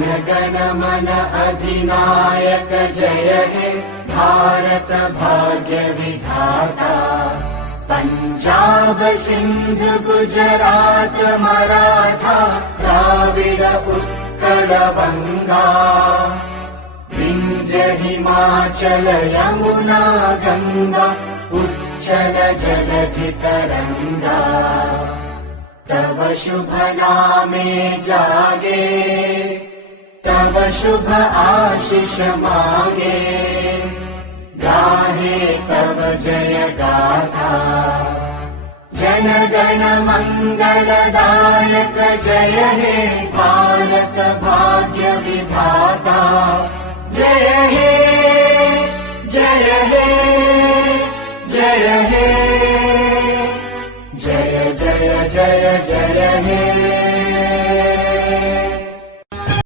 गण मन अधिनायक जय हे भारत भाग्य विधाता। पंजाब सिंध गुजरात मराठा द्राविड उत्कल बंगा। विंध्य हिमाचल यमुना गंगा उच्चल जलधि तरंगा। तव शुभ नामे जागे तव शुभ आशीष मागे। गाहे तव जय गाथा जन गण मंगलदायक जय हे भारत भाग्य